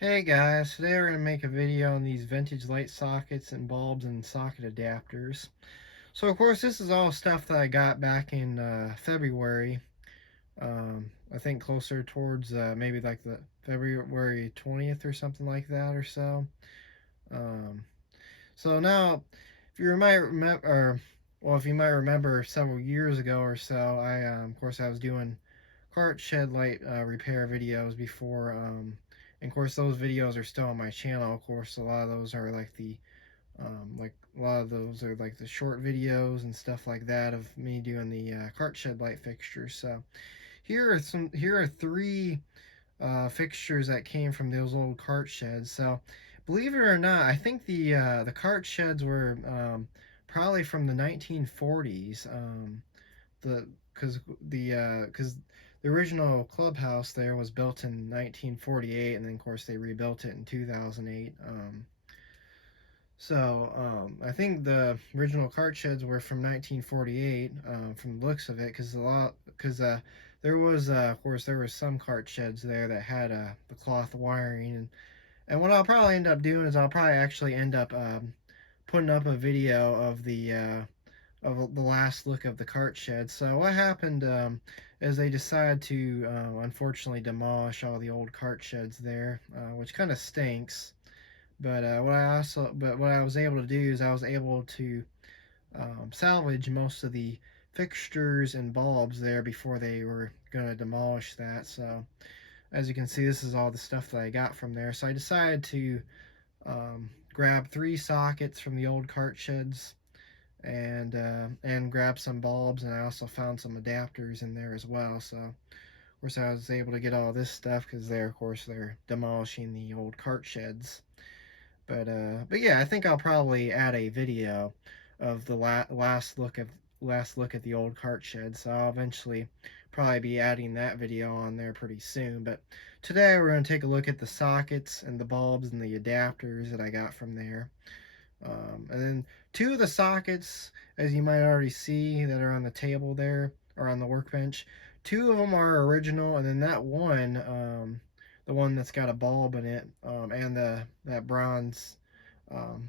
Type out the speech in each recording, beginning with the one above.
Hey guys, today we're going to make a video on these vintage light sockets and bulbs and socket adapters. So of course this is all stuff that I got back in February. I think closer towards maybe like the February 20th or something like that or so. Um, so now, if you might remember, well, if you might remember several years ago or so, of course I was doing cart shed light repair videos before. And of course, those videos are still on my channel. Of course, a lot of those are like the short videos and stuff like that of me doing the cart shed light fixtures. So here are three fixtures that came from those old cart sheds. So believe it or not, I think the cart sheds were probably from the 1940s. The because the original clubhouse there was built in 1948, and then of course they rebuilt it in 2008. I think the original cart sheds were from 1948, from the looks of it, because there was of course there was some cart sheds there that had the cloth wiring, and what I'll probably end up doing is I'll probably actually end up putting up a video of the last look of the cart shed. So what happened is they decided to unfortunately demolish all the old cart sheds there, which kind of stinks. But what I was able to do is I was able to salvage most of the fixtures and bulbs there before they were going to demolish that. So as you can see, this is all the stuff that I got from there. So I decided to grab three sockets from the old cart sheds and grab some bulbs, and I also found some adapters in there as well. So of course I was able to get all this stuff because they're demolishing the old cart sheds. But yeah, I think I'll probably add a video of the last look at the old cart shed. So I'll eventually probably be adding that video on there pretty soon. But today we're going to take a look at the sockets and the bulbs and the adapters that I got from there. And then two of the sockets, as you might already see, that are on the table there or on the workbench, two of them are original, and then the one that's got a bulb in it, and that bronze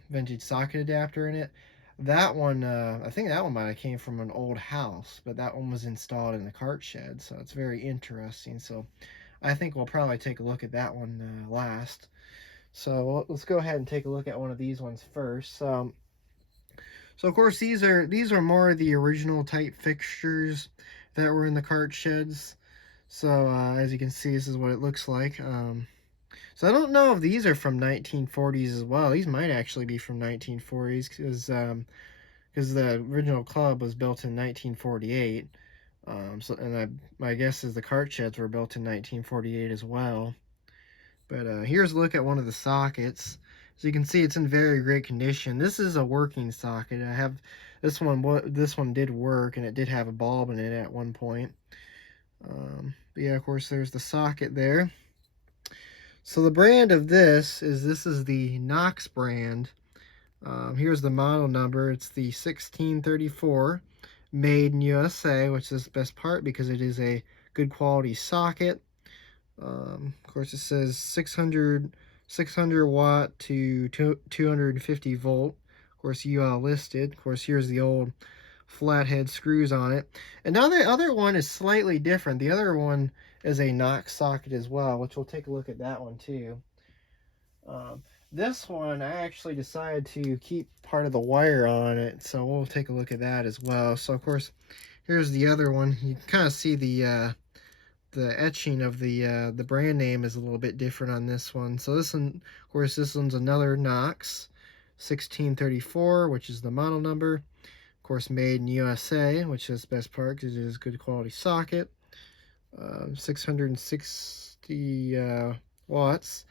vintage socket adapter in it. That one, I think that one might have came from an old house, but that one was installed in the cart shed, so it's very interesting. So I think we'll probably take a look at that one last. So let's go ahead and take a look at one of these ones first. So of course these are more of the original type fixtures that were in the cart sheds. So as you can see, this is what it looks like. So I don't know if these are from 1940s as well. These might actually be from 1940s because the original club was built in 1948. And my guess is the cart sheds were built in 1948 as well. But here's a look at one of the sockets. As you can see, it's in very great condition. This is a working socket. I have this one. This one did work, and it did have a bulb in it at one point. But yeah, of course, there's the socket there. So the brand of this is the Knox brand. Here's the model number. It's the 1634, made in USA, which is the best part because it is a good quality socket. Of course, it says 600 watt to 250 volt. Of course, UL listed. Of course, here's the old flathead screws on it. And now the other one is slightly different. The other one is a Knox socket as well, which we'll take a look at that one too. This one, I actually decided to keep part of the wire on it, so we'll take a look at that as well. So, of course, here's the other one. You can kind of see the etching of the brand name is a little bit different on this one. So this one, of course, this one's another Knox 1634, which is the model number. Of course, made in USA, which is the best part because it is good quality socket. 660 watts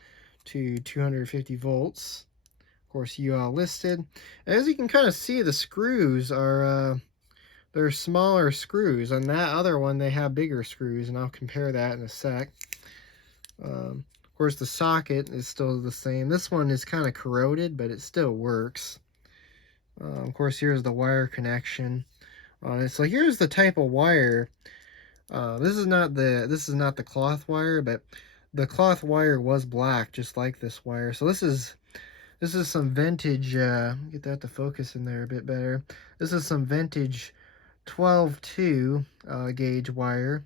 to 250 volts. Of course, UL listed. As you can kind of see, the screws are they're smaller screws. On that other one, they have bigger screws, and I'll compare that in a sec. Of course, the socket is still the same. This one is kind of corroded, but it still works. Of course, here's the wire connection on it. So here's the type of wire. This is not the cloth wire, but the cloth wire was black, just like this wire. So this is some vintage. Get that to focus in there a bit better. This is some vintage 12-2 gauge wire.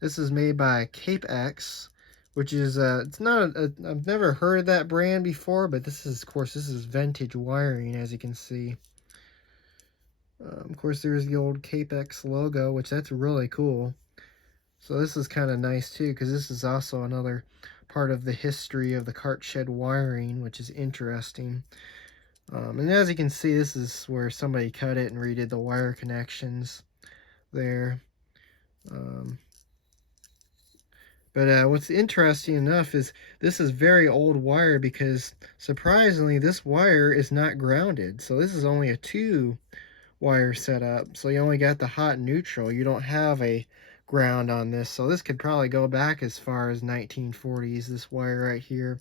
This is made by Cape X, which is it's not I've never heard of that brand before, but this is, of course, this is vintage wiring, as you can see. Of course, there's the old Cape X logo, which that's really cool. So this is kind of nice too, because this is also another part of the history of the cart shed wiring, which is interesting. And as you can see, this is where somebody cut it and redid the wire connections there. But what's interesting enough is this is very old wire, because surprisingly this wire is not grounded. So this is only a 2 wire setup. So you only got the hot and neutral. You don't have a ground on this. So this could probably go back as far as 1940s, this wire right here,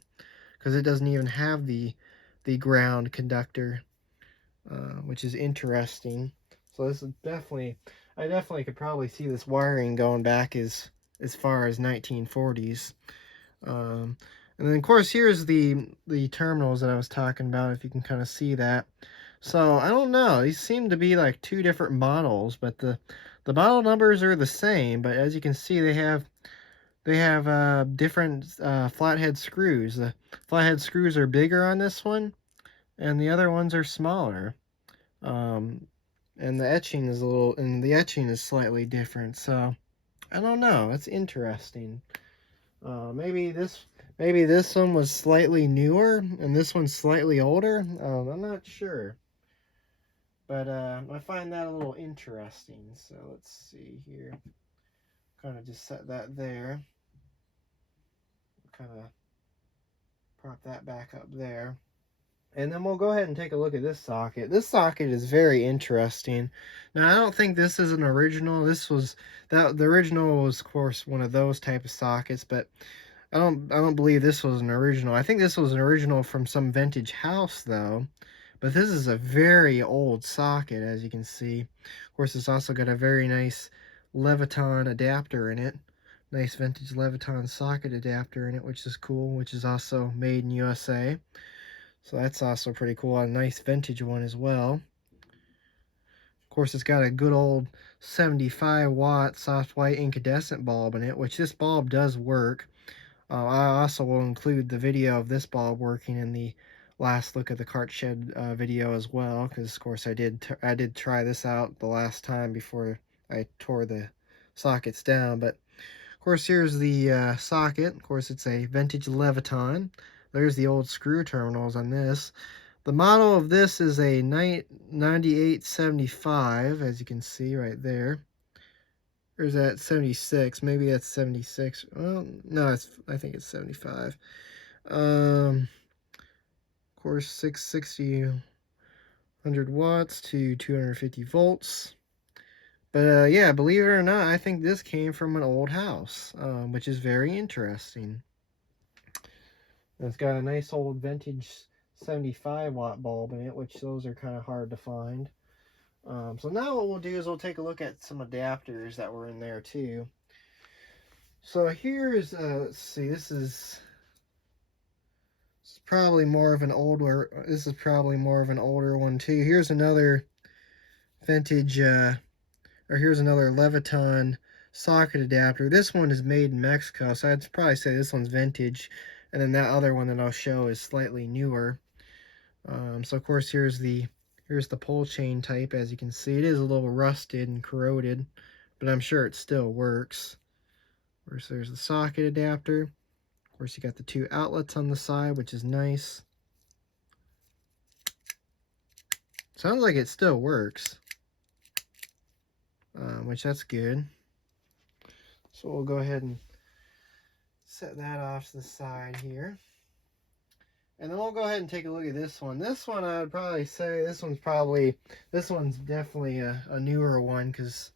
because it doesn't even have the ground conductor, which is interesting. So this is definitely, I definitely could probably see this wiring going back as far as 1940s. And then, of course, here's the terminals that I was talking about, if you can kind of see that. So I don't know, these seem to be like 2 different models, but the model numbers are the same. But as you can see, they have different flathead screws. The flathead screws are bigger on this one, and the other ones are smaller. And the etching is slightly different. So I don't know. That's interesting. Maybe this one was slightly newer and this one's slightly older. I'm not sure. But I find that a little interesting. So let's see here. Kind of just set that there. Kind of prop that back up there. And then we'll go ahead and take a look at this socket. This socket is very interesting. Now, I don't think this is an original. The original was, of course, one of those type of sockets, but I don't believe this was an original. I think this was an original from some vintage house, though. But this is a very old socket, as you can see. Of course, it's also got a very nice Leviton adapter in it. Nice vintage Leviton socket adapter in it, which is cool, which is also made in USA. So that's also pretty cool. A nice vintage one as well. Of course, it's got a good old 75-watt soft white incandescent bulb in it, which this bulb does work. I also will include the video of this bulb working in the last look at the cart shed video as well, because of course I did try this out the last time before I tore the sockets down. But of course, here's the socket. Of course, it's a vintage Leviton. There's the old screw terminals on this. The model of this is a 9875, as you can see right there. Or is that 76? Maybe that's 76. Well, no, I think it's 75. Of course, 660, 100 watts to 250 volts. But yeah, believe it or not, I think this came from an old house, which is very interesting. It's got a nice old vintage 75-watt bulb in it, which those are kind of hard to find. So now what we'll do is we'll take a look at some adapters that were in there too. So here's, let's see, this is probably more of an older, one too. Here's another vintage, or here's another Leviton socket adapter. This one is made in Mexico, so I'd probably say this one's vintage. And then that other one that I'll show is slightly newer. So of course here's the pole chain type. As you can see, it is a little rusted and corroded, but I'm sure it still works. Of course, there's the socket adapter. Of course, you got the 2 outlets on the side, which is nice. Sounds like it still works, which that's good. So we'll go ahead and set that off to the side here. And then we'll go ahead and take a look at this one. This one, I would probably say, this one's definitely a newer one, because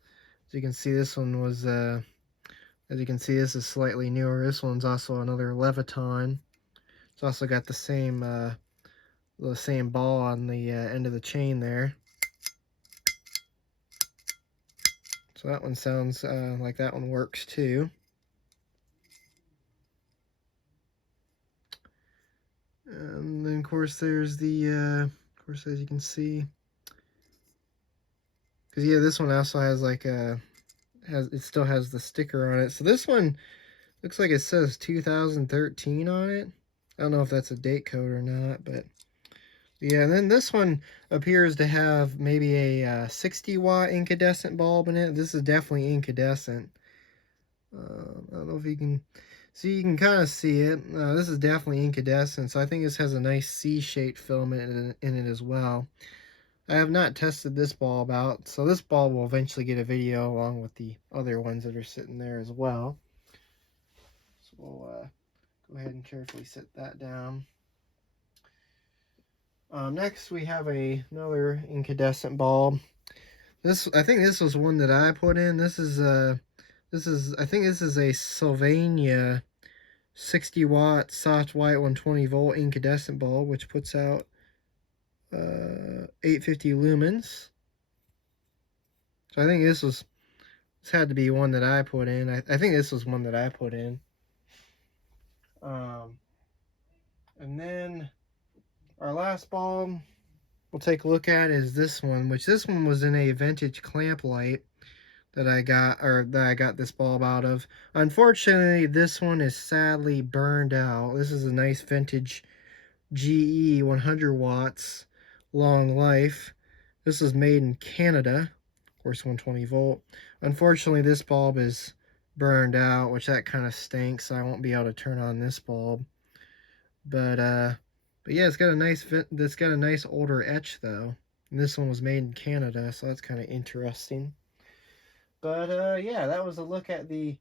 as you can see, this one was, as you can see, this is slightly newer. This one's also another Leviton. It's also got the same ball on the end of the chain there. So that one sounds like that one works too. course, there's the, of course, as you can see, because yeah, this one also has like a, it still has the sticker on it. So this one looks like it says 2013 on it. I don't know if that's a date code or not, but yeah. And then this one appears to have maybe a 60-watt incandescent bulb in it. This is definitely incandescent. I don't know if you can see, you can kind of see it. This is definitely incandescent, so I think this has a nice C-shaped filament in it as well. I have not tested this bulb out, so this bulb will eventually get a video along with the other ones that are sitting there as well. So we'll go ahead and carefully set that down. Next we have another incandescent bulb. I think this was one that I put in. I think this is a Sylvania 60-watt soft white 120-volt incandescent bulb, which puts out 850 lumens. So I think this had to be one that I put in. I think this was one that I put in. And then our last bulb we'll take a look at is this one, which this one was in a vintage clamp light that I got this bulb out of. Unfortunately, this one is sadly burned out. This is a nice vintage GE 100 watts long life. This is made in Canada, of course 120 volt. Unfortunately, this bulb is burned out, which that kind of stinks. So I won't be able to turn on this bulb. But yeah, it's got a nice older etch though. And this one was made in Canada, so that's kind of interesting. But yeah, that was a look at the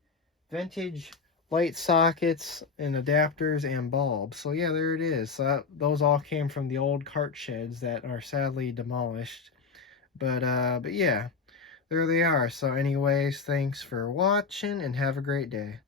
vintage light sockets and adapters and bulbs. So yeah, there it is. So those all came from the old cart sheds that are sadly demolished. But yeah, there they are. So anyways, thanks for watching and have a great day.